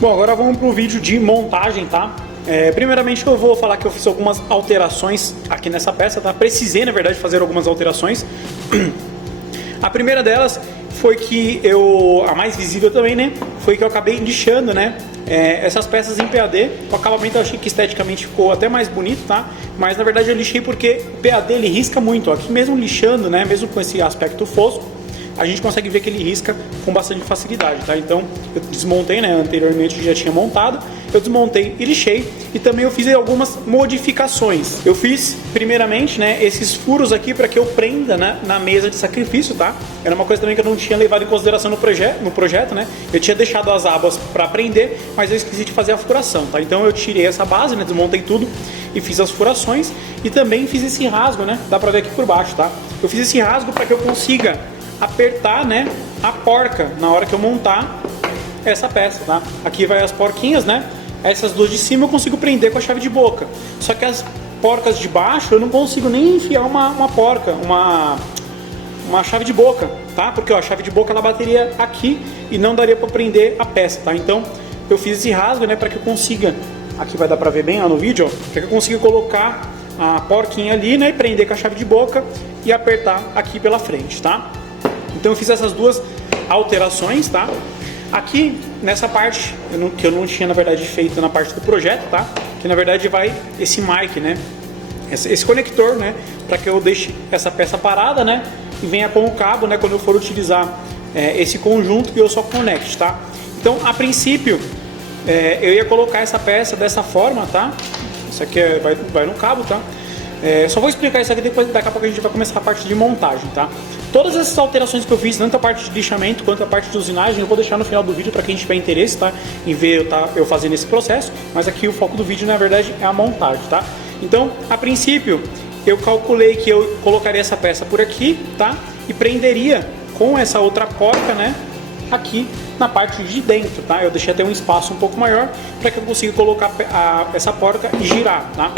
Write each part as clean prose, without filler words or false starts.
Bom, agora vamos para o vídeo de montagem, tá? Primeiramente eu vou falar que eu fiz algumas alterações aqui nessa peça, tá? Precisei, na verdade, fazer algumas alterações. A primeira delas foi que a mais visível também, né? Foi que eu acabei lixando, né? Essas peças em PAD. O acabamento eu achei que esteticamente ficou até mais bonito, tá? Mas na verdade eu lixei porque o PAD ele risca muito, ó. Aqui mesmo lixando, né? Mesmo com esse aspecto fosco, a gente consegue ver que ele risca com bastante facilidade, tá? Então eu desmontei, né? Anteriormente eu já tinha montado, eu desmontei e lixei, e também eu fiz algumas modificações. Eu fiz primeiramente, né, esses furos aqui para que eu prenda, né, na mesa de sacrifício, tá? Era uma coisa também que eu não tinha levado em consideração no projeto, né? Eu tinha deixado as abas para prender, mas eu esqueci de fazer a furação, tá? Então eu tirei essa base, né, desmontei tudo e fiz as furações, e também fiz esse rasgo, né? Dá para ver aqui por baixo, tá? Eu fiz esse rasgo para que eu consiga apertar, né, a porca na hora que eu montar essa peça, tá? Aqui vai as porquinhas, né? Essas duas de cima eu consigo prender com a chave de boca. Só que as porcas de baixo eu não consigo nem enfiar uma porca, uma chave de boca, tá? Porque ó, a chave de boca ela bateria aqui e não daria para prender a peça, tá? Então eu fiz esse rasgo, né, para que eu consiga, aqui vai dar para ver bem lá no vídeo, ó, para que eu consiga colocar a porquinha ali, né, e prender com a chave de boca e apertar aqui pela frente, tá? Então eu fiz essas duas alterações, tá? Aqui nessa parte, que eu não tinha na verdade feito na parte do projeto, tá? Que na verdade vai esse mic, né? Esse conector, né? Para que eu deixe essa peça parada, né? E venha com o cabo, né? Quando eu for utilizar esse conjunto que eu só conecte, tá? Então a princípio eu ia colocar essa peça dessa forma, tá? Isso aqui vai no cabo, tá? Só vou explicar isso aqui depois, daqui a pouco a gente vai começar a parte de montagem, tá? Todas essas alterações que eu fiz, tanto a parte de lixamento quanto a parte de usinagem, eu vou deixar no final do vídeo para quem tiver interesse, tá? Em ver eu fazendo esse processo, mas aqui o foco do vídeo na verdade é a montagem, tá? Então, a princípio, eu calculei que eu colocaria essa peça por aqui, tá? E prenderia com essa outra porca, né? Aqui na parte de dentro, tá? Eu deixei até um espaço um pouco maior para que eu consiga colocar essa porca e girar, tá?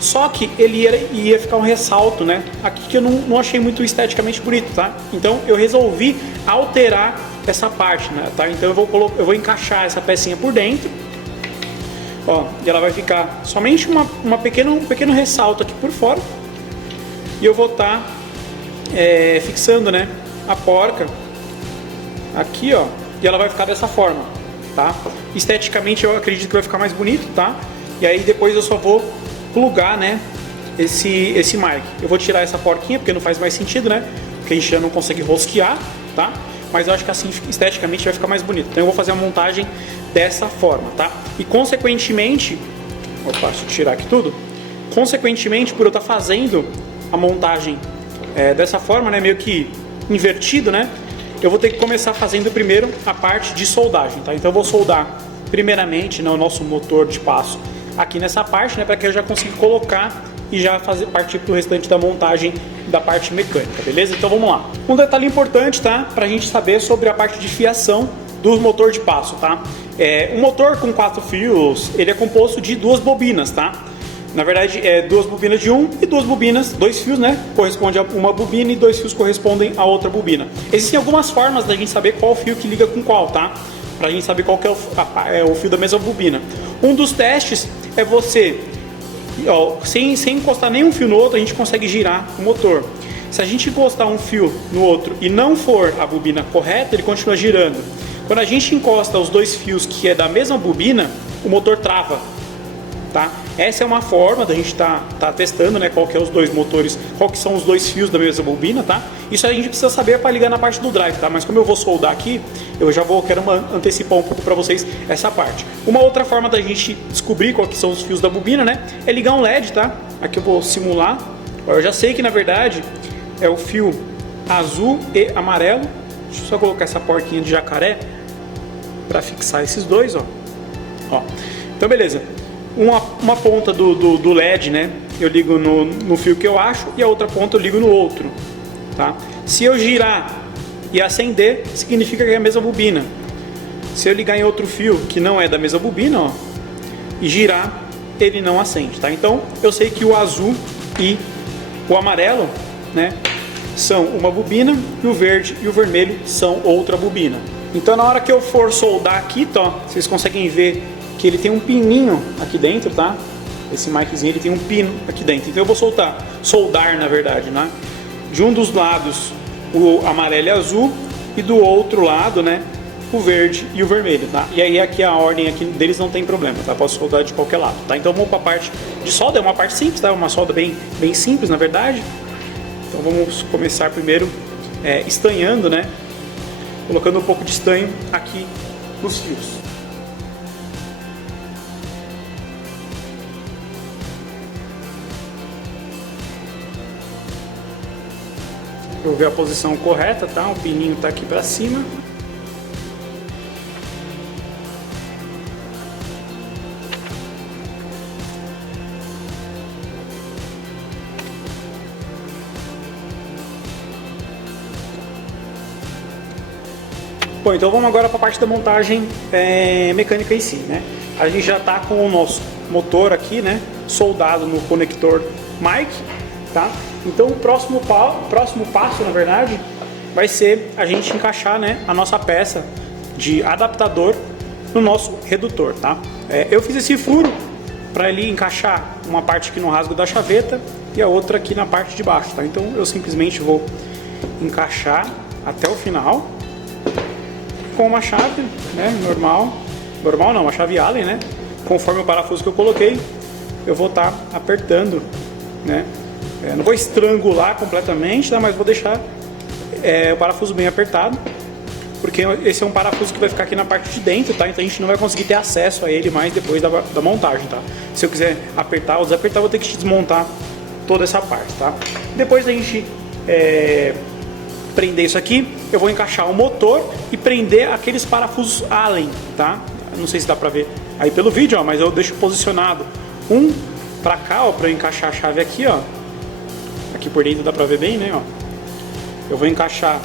Só que ele ia ficar um ressalto, né? Aqui que eu não achei muito esteticamente bonito, tá? Então eu resolvi alterar essa parte, né? Tá? Então eu vou encaixar essa pecinha por dentro, ó, e ela vai ficar somente um pequeno ressalto aqui por fora. E eu vou estar fixando, né, a porca aqui, ó, e ela vai ficar dessa forma, tá? Esteticamente eu acredito que vai ficar mais bonito, tá? E aí depois eu só vou plugar, né, esse mic. Eu vou tirar essa porquinha porque não faz mais sentido, né? Porque a gente já não consegue rosquear, tá? Mas eu acho que assim esteticamente vai ficar mais bonito. Então eu vou fazer a montagem dessa forma, tá? E consequentemente, opa, deixa eu tirar aqui tudo. Consequentemente, por eu estar fazendo a montagem dessa forma, né, meio que invertido, né? Eu vou ter que começar fazendo primeiro a parte de soldagem, tá? Então eu vou soldar primeiramente, né, o nosso motor de passo aqui nessa parte, né, para que eu já consiga colocar e já partir para o restante da montagem da parte mecânica, beleza? Então vamos lá. Um detalhe importante, tá, para a gente saber sobre a parte de fiação do motor de passo, tá? Um motor com 4 fios, ele é composto de 2 bobinas, tá? Na verdade, 2 bobinas de e 2 bobinas, 2 fios, né? Corresponde a uma bobina e 2 fios correspondem a outra bobina. Existem algumas formas da gente saber qual fio que liga com qual, tá? Pra gente saber qual que é o fio da mesma bobina. Um dos testes é você, ó, sem encostar nenhum fio no outro, a gente consegue girar o motor. Se a gente encostar um fio no outro e não for a bobina correta, ele continua girando. Quando a gente encosta os 2 fios que é da mesma bobina, o motor trava, tá? Essa é uma forma da gente tá testando, né, qual que é os 2 motores, qual que são os 2 fios da mesma bobina, tá? Isso a gente precisa saber para ligar na parte do drive, tá? Mas como eu vou soldar aqui, eu já quero antecipar um pouco para vocês essa parte. Uma outra forma da gente descobrir qual que são os fios da bobina, né, é ligar um LED, tá? Aqui eu vou simular. Eu já sei que na verdade é o fio azul e amarelo. Deixa eu só colocar essa porquinha de jacaré para fixar esses dois, ó. Então beleza. Uma ponta do LED, né, eu ligo no fio que eu acho, e a outra ponta eu ligo no outro, tá? Se eu girar e acender, significa que é a mesma bobina. Se eu ligar em outro fio que não é da mesma bobina, ó, e girar, ele não acende, tá? Então eu sei que o azul e o amarelo, né, são uma bobina, e o verde e o vermelho são outra bobina. Então na hora que eu for soldar aqui, tá, vocês conseguem ver que ele tem um pininho aqui dentro, tá? Esse miczinho ele tem um pino aqui dentro. Então eu vou soldar na verdade, né? De um dos lados o amarelo e azul e do outro lado, né, o verde e o vermelho, tá? E aí aqui a ordem aqui deles não tem problema, tá? Posso soldar de qualquer lado, tá? Então vamos para a parte de solda, é uma parte simples, tá? Uma solda bem simples, na verdade. Então vamos começar primeiro estanhando, né? Colocando um pouco de estanho aqui nos fios. Eu ver a posição correta, tá? O pininho tá aqui para cima. Bom, então vamos agora para a parte da montagem mecânica em si, né? A gente já tá com o nosso motor aqui, né? Soldado no conector mic, tá? Então o próximo passo, na verdade, vai ser a gente encaixar, né, a nossa peça de adaptador no nosso redutor, tá? Eu fiz esse furo para ele encaixar uma parte aqui no rasgo da chaveta e a outra aqui na parte de baixo, tá? Então eu simplesmente vou encaixar até o final com uma chave, né, normal não, uma chave Allen, né? Conforme o parafuso que eu coloquei, eu vou estar apertando, né? Não vou estrangular completamente, tá? Mas vou deixar o parafuso bem apertado, porque esse é um parafuso que vai ficar aqui na parte de dentro, tá? Então a gente não vai conseguir ter acesso a ele mais depois da montagem, tá? Se eu quiser apertar ou desapertar, vou ter que desmontar toda essa parte, tá? Depois da gente prender isso aqui, eu vou encaixar o motor e prender aqueles parafusos Allen, tá? Não sei se dá pra ver aí pelo vídeo, ó, mas eu deixo posicionado um pra cá, ó, pra eu encaixar a chave aqui, ó. Aqui por dentro dá pra ver bem, né, ó. Eu vou encaixar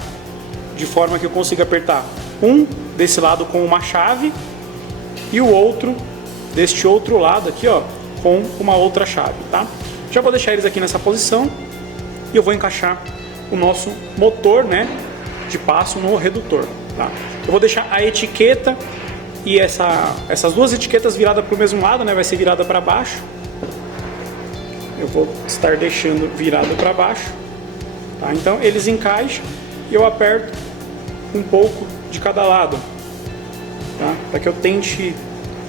de forma que eu consiga apertar um desse lado com uma chave e o outro deste outro lado aqui, ó, com uma outra chave, tá? Já vou deixar eles aqui nessa posição e eu vou encaixar o nosso motor, né, de passo no redutor, tá? Eu vou deixar a etiqueta e essas duas etiquetas viradas para o mesmo lado, né, vai ser virada para baixo. Eu vou estar deixando virado para baixo, tá? Então eles encaixam e eu aperto um pouco de cada lado, tá? Para que eu tente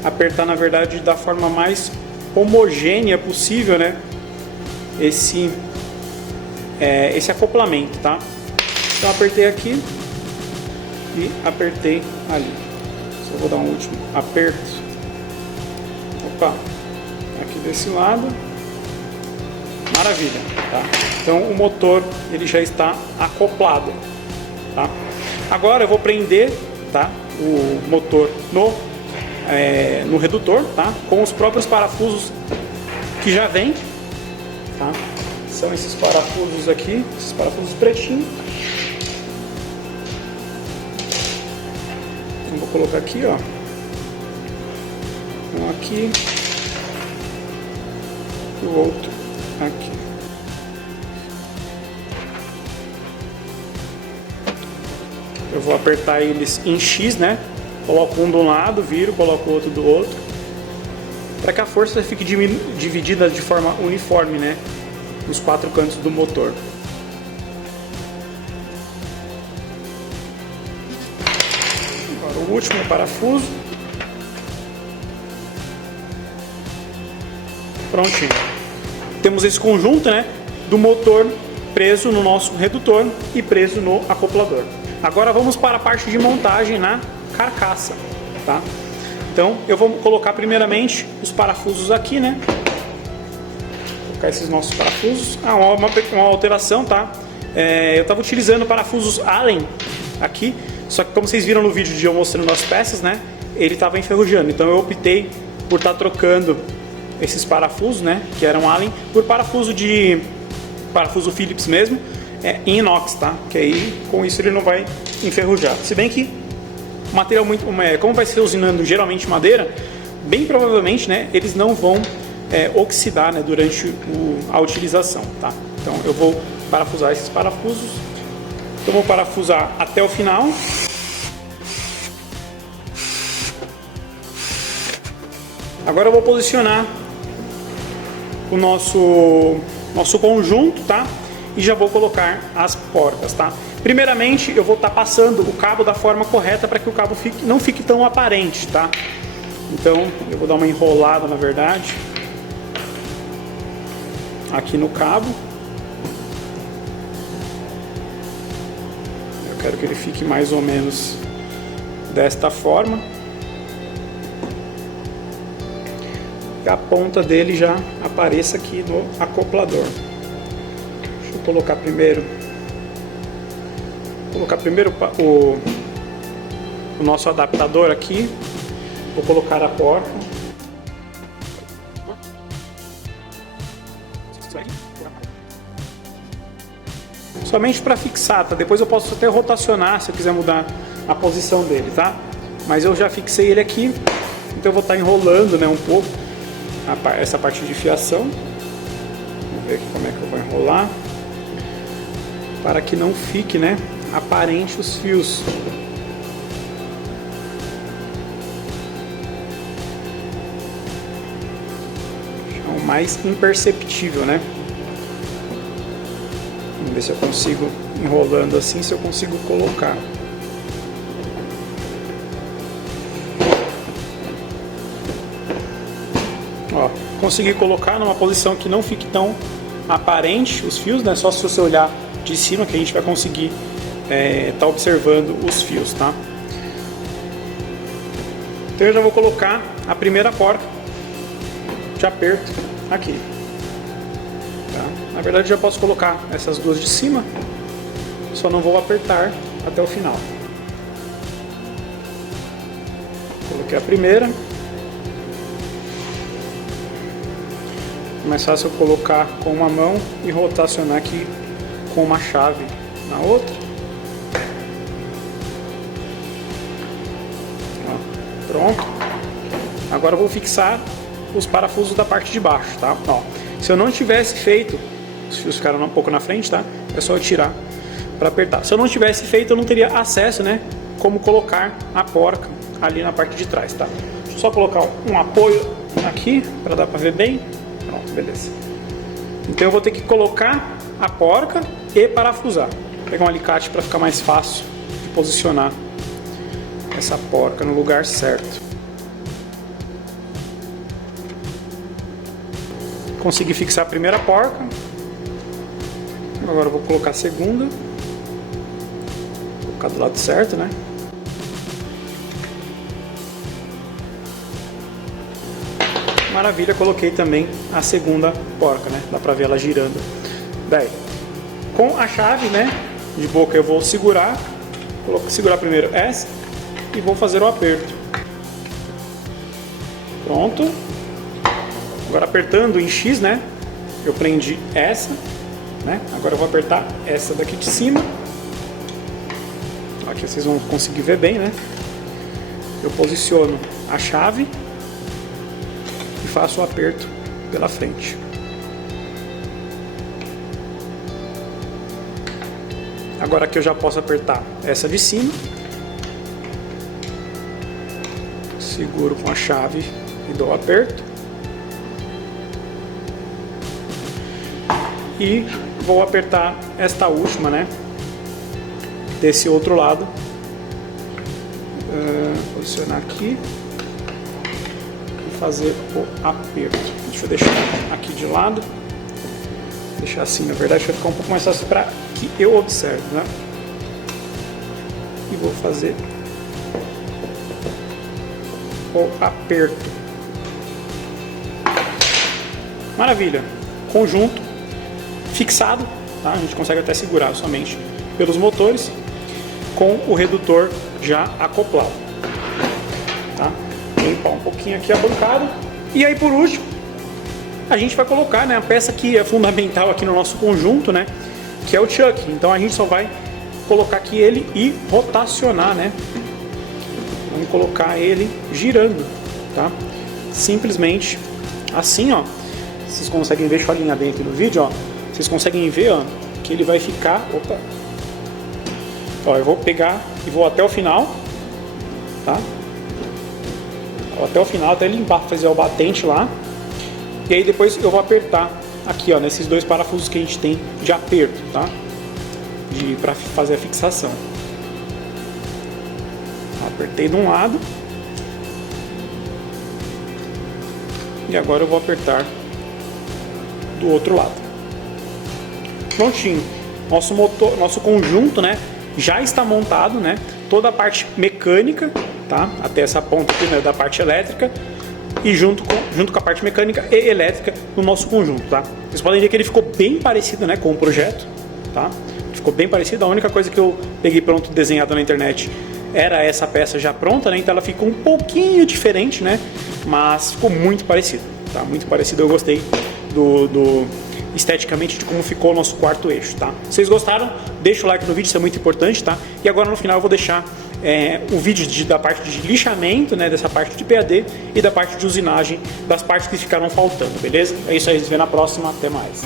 apertar, na verdade, da forma mais homogênea possível, né? Esse acoplamento, tá? Então apertei aqui e apertei ali. Só vou dar um último aperto. Opa! Aqui desse lado. Maravilha, tá? Então o motor ele já está acoplado, tá? Agora eu vou prender, tá, o motor no redutor, tá? Com os próprios parafusos que já vem, tá? São esses parafusos aqui, esses parafusos pretinhos. Então vou colocar aqui, ó. Um aqui e o outro aqui. Eu vou apertar eles em X, né? Coloco um do lado, viro, coloco o outro do outro, para que a força fique dividida de forma uniforme, né? Nos quatro cantos do motor. Agora o último parafuso. Prontinho. Temos esse conjunto, né, do motor preso no nosso redutor e preso no acoplador. Agora vamos para a parte de montagem na carcaça, tá? Então eu vou colocar primeiramente os parafusos aqui, né? Vou colocar esses nossos parafusos. Uma alteração, tá? Eu estava utilizando parafusos Allen aqui, só que como vocês viram no vídeo de eu mostrando as peças, né? Ele estava enferrujando, então eu optei por estar trocando esses parafusos, né, que eram Allen, por parafuso Phillips mesmo, em inox, tá? Que aí com isso ele não vai enferrujar. Se bem que o material como vai ser usinando geralmente madeira, bem provavelmente, né, eles não vão oxidar, né, durante a utilização, tá? Então eu vou parafusar esses parafusos. Eu vou parafusar até o final. Agora eu vou posicionar o nosso conjunto, tá? E já vou colocar as porcas, tá? Primeiramente, eu vou estar passando o cabo da forma correta para que o cabo não fique tão aparente, tá? Então, eu vou dar uma enrolada, na verdade, aqui no cabo. Eu quero que ele fique mais ou menos desta forma. E a ponta dele já apareça aqui no acoplador. Deixa eu colocar primeiro o nosso adaptador aqui. Vou colocar a porca. Somente para fixar, tá? Depois eu posso até rotacionar se eu quiser mudar a posição dele, tá? Mas eu já fixei ele aqui, então eu vou estar enrolando, né, um pouco essa parte de fiação. Vamos ver aqui como é que eu vou enrolar para que não fique, né, aparente os fios. É o mais imperceptível, né? Vamos ver se eu consigo, enrolando assim, se eu consigo colocar. Ó, consegui colocar numa posição que não fique tão aparente os fios, né? Só se você olhar de cima que a gente vai conseguir tá observando os fios, tá? Então eu já vou colocar a primeira porca de aperto aqui. Tá? Na verdade já posso colocar essas duas de cima, só não vou apertar até o final. Coloquei a primeira. É mais fácil eu colocar com uma mão e rotacionar aqui com uma chave na outra. Ó, pronto. Agora eu vou fixar os parafusos da parte de baixo, tá? Ó, se eu não tivesse feito, os fios ficaram um pouco na frente, tá? É só eu tirar para apertar. Se eu não tivesse feito, eu não teria acesso, né? Como colocar a porca ali na parte de trás, tá? Deixa eu só colocar um apoio aqui para dar para ver bem. Pronto, beleza. Então eu vou ter que colocar a porca e parafusar. Vou pegar um alicate para ficar mais fácil de posicionar essa porca no lugar certo. Consegui fixar a primeira porca. Agora eu vou colocar a segunda. Vou colocar do lado certo, né? Maravilha, coloquei também a segunda porca, né? Dá pra ver ela girando. Daí, com a chave, né, de boca eu vou segurar primeiro essa e vou fazer o aperto. Pronto. Agora apertando em X, né, eu prendi essa, né? Agora eu vou apertar essa daqui de cima. Aqui vocês vão conseguir ver bem, né? Eu posiciono a chave e faço o aperto pela frente. Agora aqui eu já posso apertar essa de cima. Seguro com a chave e dou o aperto. E vou apertar esta última, né? Desse outro lado. Posicionar aqui. E fazer o aperto. Deixa eu deixar aqui de lado. Deixar assim, na verdade vai ficar um pouco mais fácil para que eu observe, né? E vou fazer o aperto. Maravilha! Conjunto fixado, tá? A gente consegue até segurar somente pelos motores com o redutor já acoplado, tá? Vou limpar um pouquinho aqui a bancada e aí por último a gente vai colocar, né, a peça que é fundamental aqui no nosso conjunto, né, que é o chuck. Então a gente só vai colocar aqui ele e rotacionar, né? Vamos colocar ele girando, tá? Simplesmente assim, ó. Vocês conseguem ver, deixa eu alinhar bem aqui no vídeo, ó. Vocês conseguem ver, ó, que ele vai ficar... Opa! Ó, eu vou pegar e vou até o final, tá? até o final, até limpar, fazer o batente lá. E aí depois eu vou apertar aqui, ó, nesses dois parafusos que a gente tem de aperto, tá? Para fazer a fixação. Apertei de um lado. E agora eu vou apertar do outro lado. Prontinho. Nosso motor, nosso conjunto, né, já está montado, né? Toda a parte mecânica, tá? Até essa ponta aqui, né, da parte elétrica. E junto com a parte mecânica e elétrica no nosso conjunto, tá? Vocês podem ver que ele ficou bem parecido, né, com o projeto, tá? Ficou bem parecido. A única coisa que eu peguei pronto desenhado na internet era essa peça já pronta, né? Então ela ficou um pouquinho diferente, né? Mas ficou muito parecido, tá? Muito parecido. Eu gostei esteticamente de como ficou o nosso quarto eixo, tá? Se vocês gostaram, deixa o like no vídeo, isso é muito importante, tá? E agora no final eu vou deixar o vídeo da parte de lixamento, né? Dessa parte de PAD e da parte de usinagem das partes que ficaram faltando, beleza? É isso aí, a gente se vê na próxima, até mais.